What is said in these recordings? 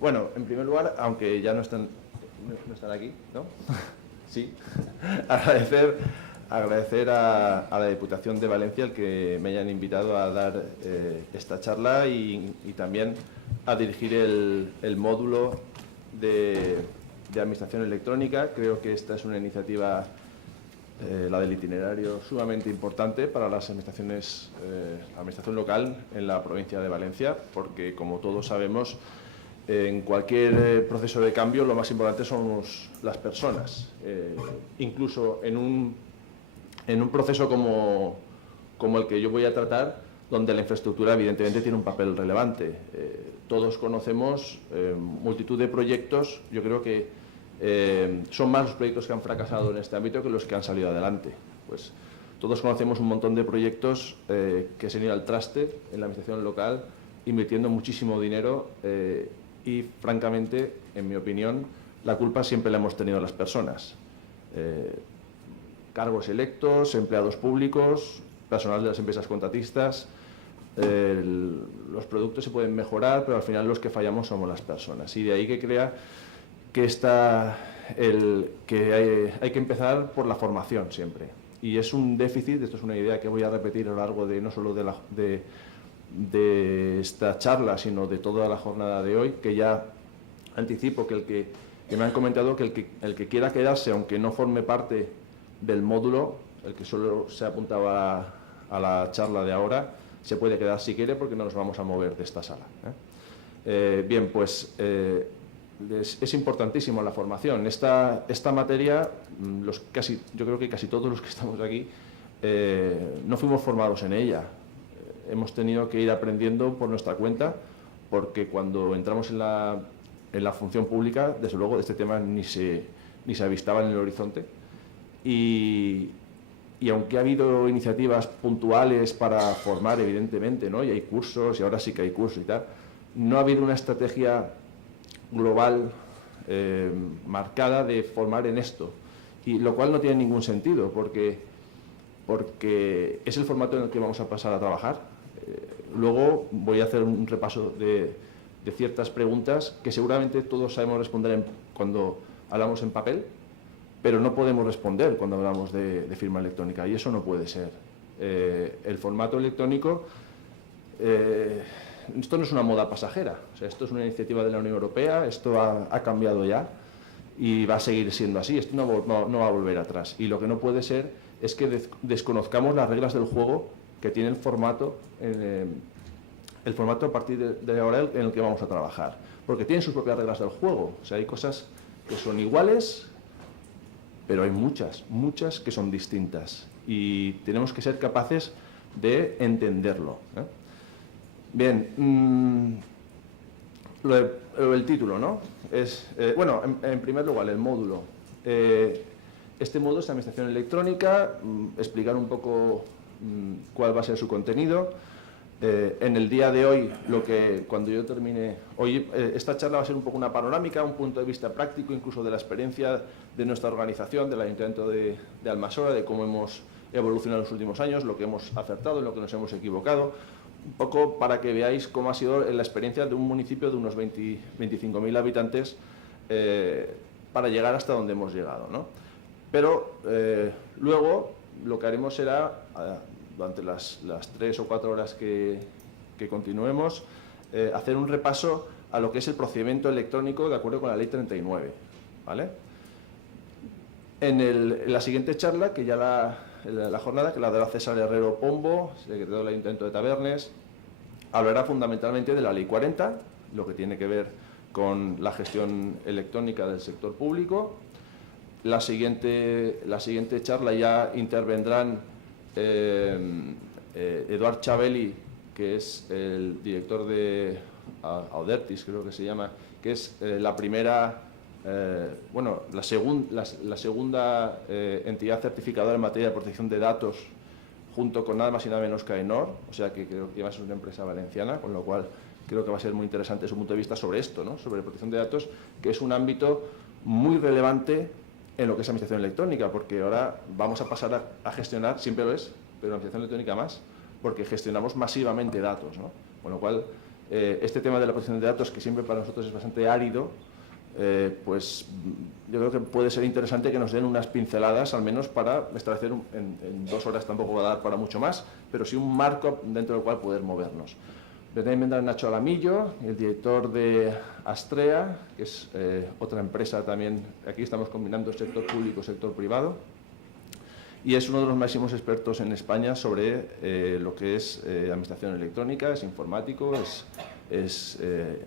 Bueno, en primer lugar, aunque ya no están aquí, ¿no? Sí, agradecer a la Diputación de Valencia el que me hayan invitado a dar esta charla y también a dirigir el módulo de Administración Electrónica. Creo que esta es una iniciativa, la del itinerario, sumamente importante para las administraciones, la administración local en la provincia de Valencia, porque, como todos sabemos, en cualquier proceso de cambio lo más importante son las personas. Incluso en un proceso como el que yo voy a tratar, donde la infraestructura evidentemente tiene un papel relevante. Todos conocemos multitud de proyectos. Yo creo que son más los proyectos que han fracasado en este ámbito que los que han salido adelante. Pues todos conocemos un montón de proyectos que se han ido al traste en la administración local, invirtiendo muchísimo dinero y, francamente, en mi opinión, la culpa siempre la hemos tenido las personas. Cargos electos, empleados públicos, personal de las empresas contratistas. Los productos se pueden mejorar, pero al final los que fallamos somos las personas. Y de ahí que crea que hay que empezar por la formación siempre. Y es un déficit, esto es una idea que voy a repetir a lo largo de no solo de esta charla, sino de toda la jornada de hoy, que ya anticipo que me han comentado que el que quiera quedarse, aunque no forme parte del módulo, el que solo se apuntaba a la charla de ahora, se puede quedar si quiere, porque no nos vamos a mover de esta sala. Bien, pues es importantísimo la formación. Esta materia, yo creo que casi todos los que estamos aquí no fuimos formados en ella. Hemos tenido que ir aprendiendo por nuestra cuenta, porque cuando entramos en la función pública, desde luego, este tema ni se avistaba en el horizonte. Y aunque ha habido iniciativas puntuales para formar, evidentemente, ¿no? Y hay cursos, y ahora sí que hay cursos y tal, no ha habido una estrategia global marcada de formar en esto, y lo cual no tiene ningún sentido, porque es el formato en el que vamos a pasar a trabajar. Luego voy a hacer un repaso de ciertas preguntas que seguramente todos sabemos responder cuando hablamos en papel, pero no podemos responder cuando hablamos de firma electrónica, y eso no puede ser. El formato electrónico, esto no es una moda pasajera, o sea, esto es una iniciativa de la Unión Europea, esto ha cambiado ya y va a seguir siendo así, esto no va a volver atrás. Y lo que no puede ser es que desconozcamos las reglas del juego que tiene el formato a partir de ahora en el que vamos a trabajar, porque tiene sus propias reglas del juego. O sea, hay cosas que son iguales, pero hay muchas que son distintas, y tenemos que ser capaces de entenderlo. Bien, el título, ¿no? Bueno, en primer lugar, el módulo. Este módulo es Administración Electrónica, explicar un poco cuál va a ser su contenido. En el día de hoy, cuando yo termine hoy, esta charla va a ser un poco una panorámica, un punto de vista práctico, incluso de la experiencia de nuestra organización, del Ayuntamiento de Almassora, de cómo hemos evolucionado en los últimos años, lo que hemos acertado, en lo que nos hemos equivocado, un poco para que veáis cómo ha sido la experiencia de un municipio de unos 25.000 habitantes para llegar hasta donde hemos llegado, ¿no? Pero luego lo que haremos será, durante las 3 o 4 horas que continuemos, hacer un repaso a lo que es el procedimiento electrónico de acuerdo con la Ley 39, ¿vale? En la siguiente charla, que ya la jornada, que la dará César Herrero Pombo, secretario del Ayuntamiento de Tabernes, hablará fundamentalmente de la Ley 40, lo que tiene que ver con la gestión electrónica del sector público. La siguiente charla ya intervendrán Eduard Chabeli, que es el director de Audertis, creo que se llama, que es la segunda entidad certificadora en materia de protección de datos, junto con nada más y nada menos que AENOR, o sea que creo que va a ser una empresa valenciana, con lo cual creo que va a ser muy interesante su punto de vista sobre esto, ¿no? Sobre protección de datos, que es un ámbito muy relevante en lo que es administración electrónica, porque ahora vamos a pasar a gestionar, siempre lo es, pero la administración electrónica más, porque gestionamos masivamente datos, ¿no? Con lo cual este tema de la protección de datos, que siempre para nosotros es bastante árido, pues yo creo que puede ser interesante que nos den unas pinceladas, al menos para establecer, en 2 horas tampoco va a dar para mucho más, pero sí un marco dentro del cual poder movernos. También vendrá Nacho Alamillo, el director de Astrea, que es otra empresa también. Aquí estamos combinando sector público y sector privado, y es uno de los máximos expertos en España sobre lo que es administración electrónica, es informático, es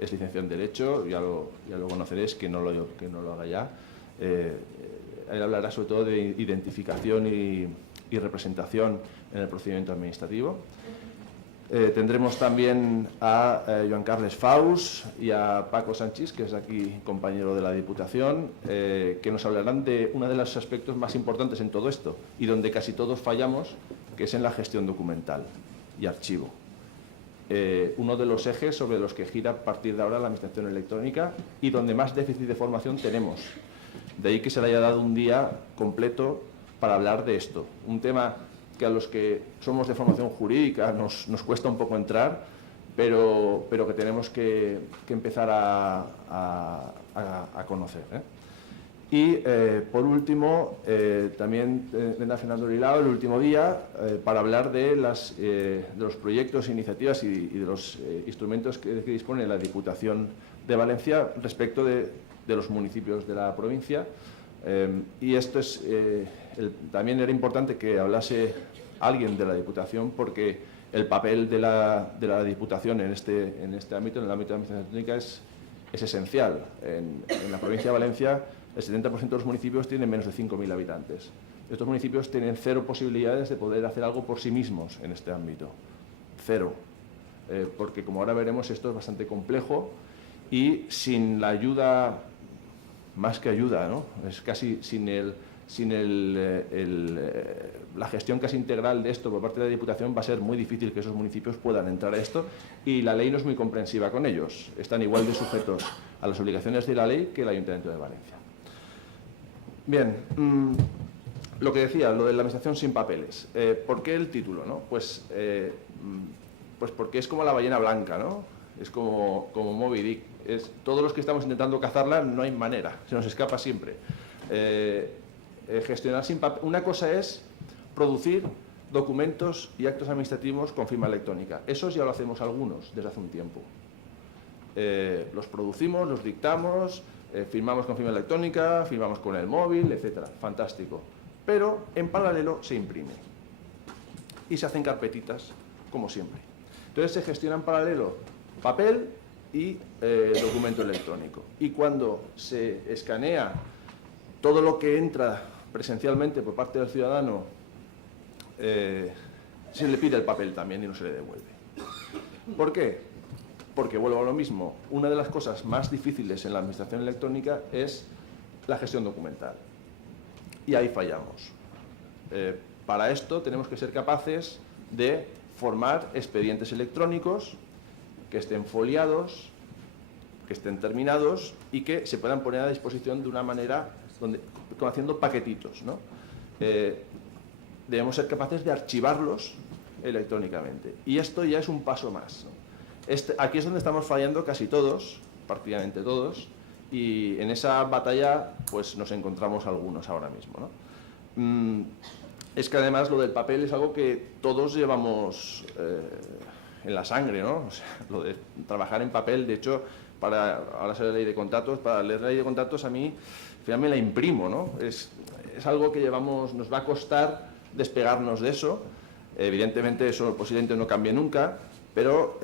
licenciado en Derecho, ya lo conoceréis, que no lo haga ya. Él hablará sobre todo de identificación y representación en el procedimiento administrativo. Tendremos también a Joan Carles Faus y a Paco Sanchis, que es aquí compañero de la Diputación, que nos hablarán de uno de los aspectos más importantes en todo esto y donde casi todos fallamos, que es en la gestión documental y archivo. Uno de los ejes sobre los que gira a partir de ahora la administración electrónica y donde más déficit de formación tenemos. De ahí que se le haya dado un día completo para hablar de esto. Un tema que a los que somos de formación jurídica nos cuesta un poco entrar, pero que tenemos que empezar a conocer. Y, por último, también vendrá Fernando Lilao el último día para hablar de los proyectos, iniciativas y de los instrumentos que dispone la Diputación de Valencia respecto de los municipios de la provincia. Y esto es, también era importante que hablase alguien de la Diputación, porque el papel de la Diputación en este ámbito, en el ámbito de la administración técnica, es esencial. En la provincia de Valencia, el 70% de los municipios tienen menos de 5.000 habitantes. Estos municipios tienen 0 posibilidades de poder hacer algo por sí mismos en este ámbito. 0. Porque, como ahora veremos, esto es bastante complejo y sin la ayuda, más que ayuda, ¿no? Es casi sin la gestión casi integral de esto por parte de la Diputación, va a ser muy difícil que esos municipios puedan entrar a esto, y la ley no es muy comprensiva con ellos. Están igual de sujetos a las obligaciones de la ley que el Ayuntamiento de Valencia. Bien, lo que decía, lo de la administración sin papeles. ¿Por qué el título, no? Pues porque es como la ballena blanca, ¿no? Es como Moby Dick. Todos los que estamos intentando cazarla, no hay manera, se nos escapa siempre. Gestionar sin papel. Una cosa es producir documentos y actos administrativos con firma electrónica. Esos ya lo hacemos algunos desde hace un tiempo. Los producimos, los dictamos, firmamos con firma electrónica, firmamos con el móvil, etcétera. Fantástico. Pero en paralelo se imprime y se hacen carpetitas, como siempre. Entonces se gestiona en paralelo papel y documento electrónico. Y cuando se escanea todo lo que entra presencialmente por parte del ciudadano, se le pide el papel también y no se le devuelve. ¿Por qué? Porque, vuelvo a lo mismo, una de las cosas más difíciles en la administración electrónica es la gestión documental. Y ahí fallamos. Para esto tenemos que ser capaces de formar expedientes electrónicos que estén foliados, que estén terminados y que se puedan poner a disposición de una manera haciendo paquetitos, ¿no? Debemos ser capaces de archivarlos electrónicamente. Y esto ya es un paso más, ¿no? Aquí es donde estamos fallando casi todos, prácticamente todos, y en esa batalla pues nos encontramos algunos ahora mismo, ¿no? Es que además lo del papel es algo que todos llevamos en la sangre, ¿no? O sea, lo de trabajar en papel, de hecho, ahora sale la ley de contratos, para leer la ley de contratos a mí, al final me la imprimo, ¿no? Es algo que nos va a costar despegarnos de eso. Evidentemente eso posiblemente no cambie nunca, pero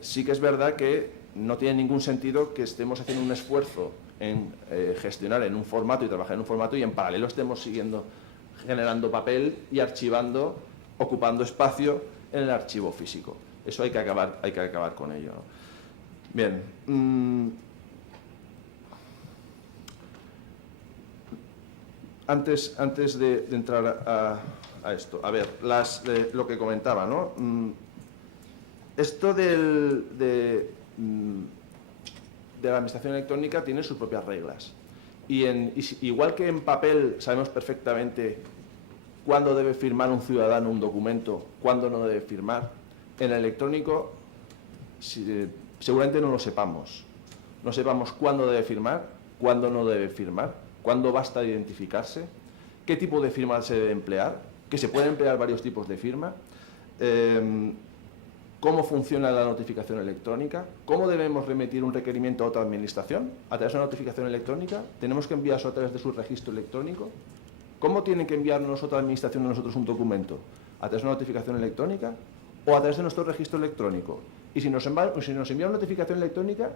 sí que es verdad que no tiene ningún sentido que estemos haciendo un esfuerzo en gestionar en un formato y trabajar en un formato y en paralelo estemos generando papel y archivando, ocupando espacio en el archivo físico. Eso hay que acabar con ello, ¿no? Bien. Antes de entrar a esto, a ver, lo que comentaba, ¿no? Esto de la administración electrónica tiene sus propias reglas. Y igual que en papel sabemos perfectamente cuándo debe firmar un ciudadano un documento, cuándo no debe firmar, en el electrónico seguramente no lo sepamos. No sepamos cuándo debe firmar, cuándo no debe firmar, cuándo basta identificarse, qué tipo de firma se debe emplear, que se pueden emplear varios tipos de firma, cómo funciona la notificación electrónica, cómo debemos remitir un requerimiento a otra administración a través de una notificación electrónica, tenemos que enviarlo a través de su registro electrónico, cómo tienen que enviarnos otra administración a nosotros un documento, a través de una notificación electrónica o a través de nuestro registro electrónico. Y si nos envía una notificación electrónica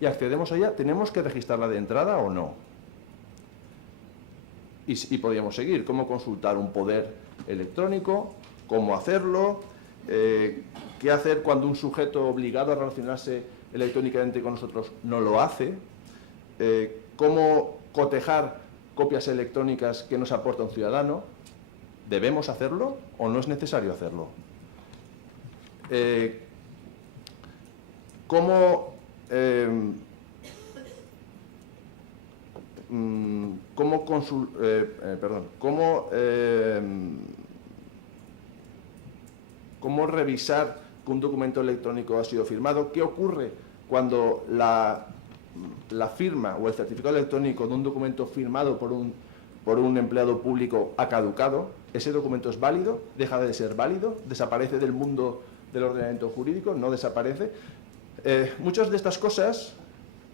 y accedemos a ella, ¿tenemos que registrarla de entrada o no? Y podríamos seguir, cómo consultar un poder electrónico, cómo hacerlo, qué hacer cuando un sujeto obligado a relacionarse electrónicamente con nosotros no lo hace, cómo cotejar copias electrónicas que nos aporta un ciudadano, ¿debemos hacerlo o no es necesario hacerlo? ¿Cómo revisar que un documento electrónico ha sido firmado? ¿Qué ocurre cuando la firma o el certificado electrónico de un documento firmado por un empleado público ha caducado? ¿Ese documento es válido? ¿Deja de ser válido? ¿Desaparece del mundo del ordenamiento jurídico? ¿No desaparece? Muchas de estas cosas,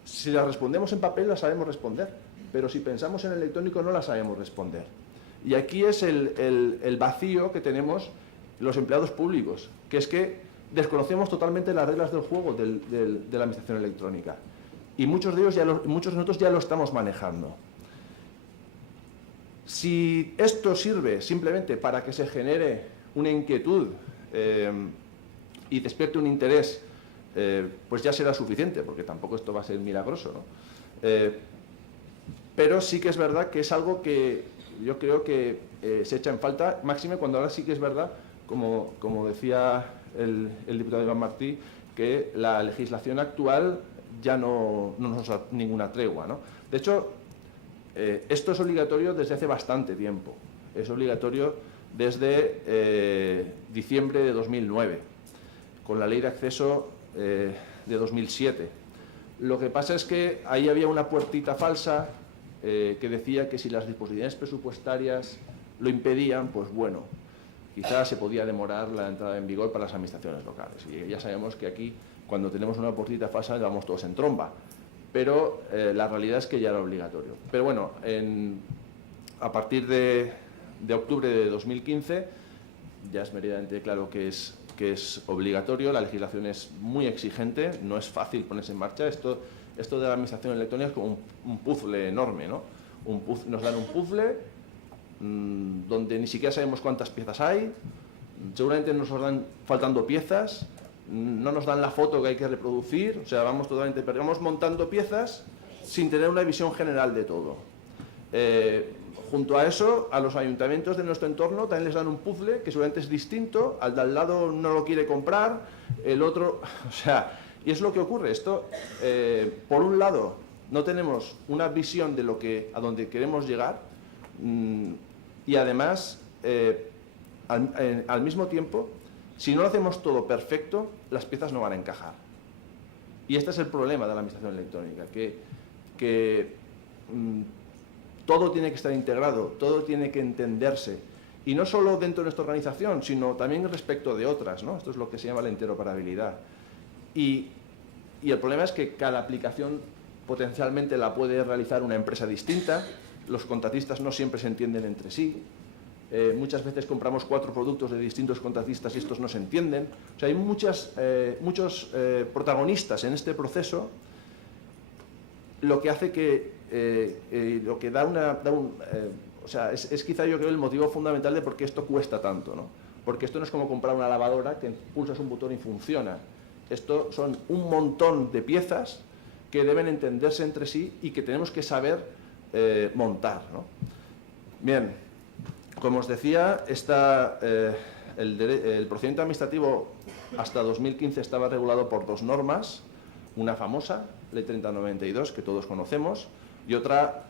si las respondemos en papel, las sabemos responder, pero si pensamos en electrónico no las sabemos responder. Y aquí es el vacío que tenemos los empleados públicos, que es que desconocemos totalmente las reglas del juego de la administración electrónica. Y muchos de nosotros ya lo estamos manejando. Si esto sirve simplemente para que se genere una inquietud y despierte un interés, pues ya será suficiente, porque tampoco esto va a ser milagroso, ¿no? Pero sí que es verdad que es algo que yo creo que se echa en falta, máxime cuando ahora sí que es verdad, como decía el diputado Iván Martí, que la legislación actual ya no nos da ninguna tregua, ¿no? De hecho, esto es obligatorio desde hace bastante tiempo. Es obligatorio desde diciembre de 2009, con la Ley de Acceso de 2007. Lo que pasa es que ahí había una puertita falsa que decía que si las disposiciones presupuestarias lo impedían, pues bueno, quizás se podía demorar la entrada en vigor para las administraciones locales. Y ya sabemos que aquí, cuando tenemos una puertita falsa, vamos todos en tromba. Pero la realidad es que ya era obligatorio. Pero bueno, a partir de octubre de 2015 ya es meridianamente claro que es obligatorio. La legislación es muy exigente, no es fácil ponerse en marcha. Esto de la administración electrónica es como un puzzle enorme, ¿no? Nos dan un puzzle donde ni siquiera sabemos cuántas piezas hay, seguramente nos dan faltando piezas, no nos dan la foto que hay que reproducir, o sea, vamos montando piezas sin tener una visión general de todo. Junto a eso, a los ayuntamientos de nuestro entorno también les dan un puzzle que seguramente es distinto, al de al lado no lo quiere comprar, el otro, o sea, y es lo que ocurre. Esto, por un lado, no tenemos una visión de a donde queremos llegar, y además, al mismo tiempo, si no lo hacemos todo perfecto, las piezas no van a encajar. Y este es el problema de la administración electrónica, que todo tiene que estar integrado, todo tiene que entenderse, y no solo dentro de nuestra organización, sino también respecto de otras, ¿no? Esto es lo que se llama la interoperabilidad. Y el problema es que cada aplicación potencialmente la puede realizar una empresa distinta, los contratistas no siempre se entienden entre sí, muchas veces compramos 4 productos de distintos contratistas y estos no se entienden. O sea, hay muchos protagonistas en este proceso, lo que hace lo que o sea, es quizá yo creo el motivo fundamental de por qué esto cuesta tanto, ¿no? Porque esto no es como comprar una lavadora que pulsas un botón y funciona. Esto son un montón de piezas que deben entenderse entre sí y que tenemos que saber montar, ¿no? Bien, como os decía, el procedimiento administrativo hasta 2015 estaba regulado por 2 normas, una famosa, Ley 3092, que todos conocemos, y otra,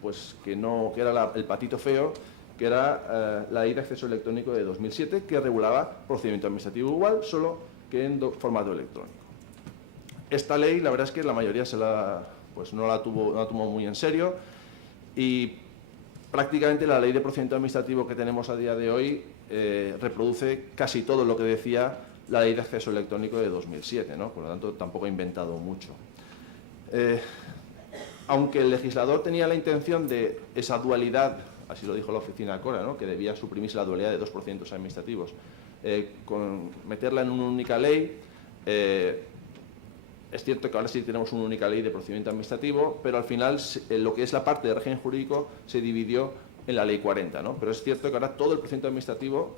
pues que era el patito feo, que era la Ley de Acceso Electrónico de 2007, que regulaba procedimiento administrativo igual, solo que en formato electrónico. Esta ley, la verdad es que la mayoría pues no la tomó muy en serio, y prácticamente la ley de procedimiento administrativo que tenemos a día de hoy reproduce casi todo lo que decía la ley de acceso electrónico de 2007, ¿no? Por lo tanto, tampoco ha inventado mucho. Aunque el legislador tenía la intención de esa dualidad, así lo dijo la oficina Cora, ¿no?, que debía suprimirse la dualidad de dos procedimientos administrativos, con meterla en una única ley. Es cierto que ahora sí tenemos una única ley de procedimiento administrativo, pero al final lo que es la parte de régimen jurídico se dividió en la ley 40, ¿no? Pero es cierto que ahora todo el procedimiento administrativo,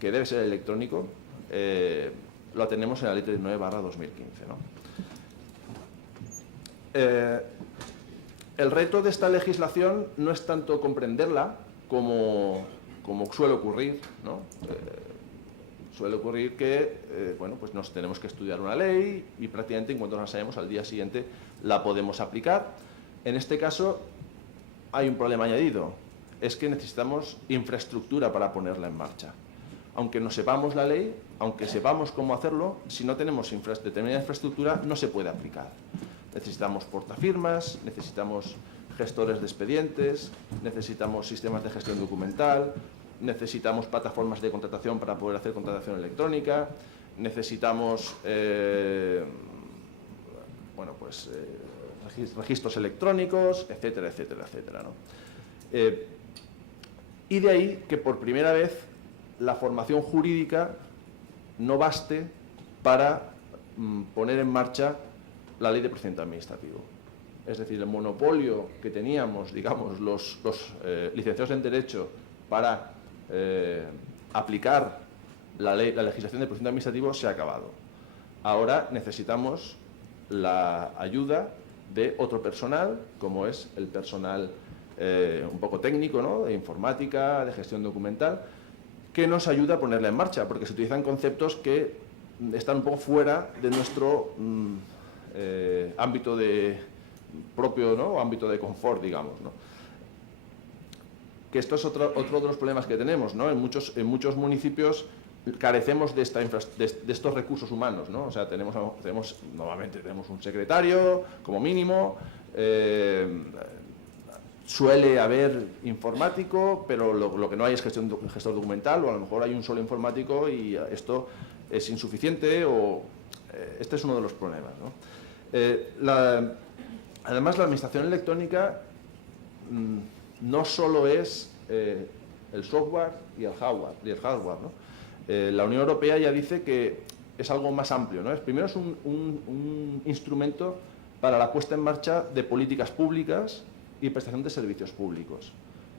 que debe ser electrónico, lo tenemos en la ley 39/2015, ¿no? El reto de esta legislación no es tanto comprenderla como suele ocurrir, ¿no? Suele ocurrir que bueno, pues nos tenemos que estudiar una ley y prácticamente en cuanto la sabemos al día siguiente la podemos aplicar. En este caso hay un problema añadido, es que necesitamos infraestructura para ponerla en marcha. Aunque no sepamos la ley, aunque sepamos cómo hacerlo, si no tenemos determinada infraestructura no se puede aplicar. Necesitamos portafirmas, necesitamos gestores de expedientes, necesitamos sistemas de gestión documental, necesitamos plataformas de contratación para poder hacer contratación electrónica, necesitamos bueno, pues, registros electrónicos, etcétera, etcétera, etcétera, ¿no? Y de ahí que por primera vez la formación jurídica no baste para poner en marcha la ley de procedimiento administrativo. Es decir, el monopolio que teníamos, digamos, los licenciados en Derecho para aplicar la legislación de procedimiento administrativo se ha acabado. Ahora necesitamos la ayuda de otro personal, como es el personal un poco técnico, ¿no?, de informática, de gestión documental, que nos ayuda a ponerla en marcha, porque se utilizan conceptos que están un poco fuera de nuestro ámbito propio, ¿no?, ámbito de confort, digamos, ¿no? Que esto es otro de los problemas que tenemos, ¿no? En muchos municipios carecemos de estos recursos humanos, ¿no? O sea, normalmente tenemos un secretario, como mínimo, suele haber informático, pero lo que no hay es gestor documental, o a lo mejor hay un solo informático y esto es insuficiente, o este es uno de los problemas, ¿no? Además, la administración electrónica no solo es el software y el hardware, ¿no? La Unión Europea ya dice que es algo más amplio, ¿no? Primero es un instrumento para la puesta en marcha de políticas públicas y prestación de servicios públicos.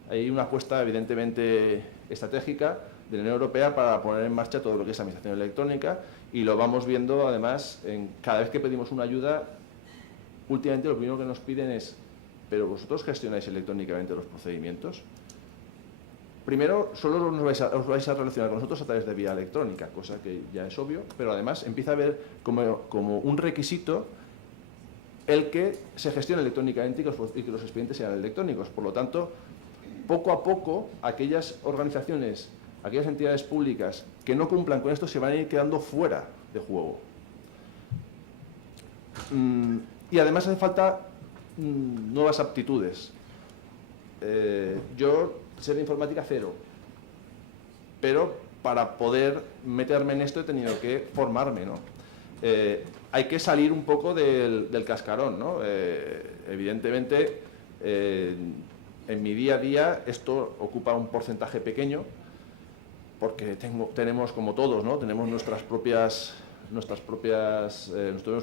Hay una apuesta evidentemente estratégica de la Unión Europea para poner en marcha todo lo que es administración electrónica, y lo vamos viendo además cada vez que pedimos una ayuda. Últimamente lo primero que nos piden es: ¿pero vosotros gestionáis electrónicamente los procedimientos? Primero, solo os vais a relacionar con nosotros a través de vía electrónica, cosa que ya es obvio, pero además empieza a ver como un requisito el que se gestione electrónicamente y que los expedientes sean electrónicos. Por lo tanto, poco a poco, aquellas organizaciones, aquellas entidades públicas que no cumplan con esto se van a ir quedando fuera de juego. Y además hace falta nuevas aptitudes. Yo sé de informática cero, pero para poder meterme en esto he tenido que formarme, ¿no? Hay que salir un poco del cascarón, ¿no? Evidentemente, en mi día a día esto ocupa un porcentaje pequeño, porque tenemos, como todos, ¿no?, tenemos nuestros propios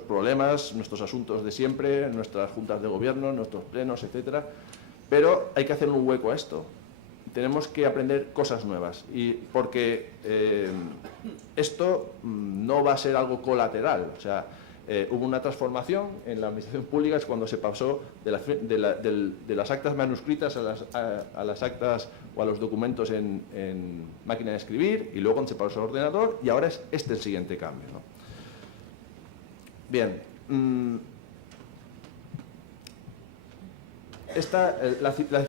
problemas, nuestros asuntos de siempre, nuestras juntas de gobierno, nuestros plenos, etcétera. Pero hay que hacer un hueco a esto. Tenemos que aprender cosas nuevas, y porque esto no va a ser algo colateral. O sea, hubo una transformación en la administración pública, es cuando se pasó de las actas manuscritas a las actas o a los documentos en máquina de escribir, y luego cuando se pasó al ordenador, y ahora es el siguiente cambio, ¿no? Bien. La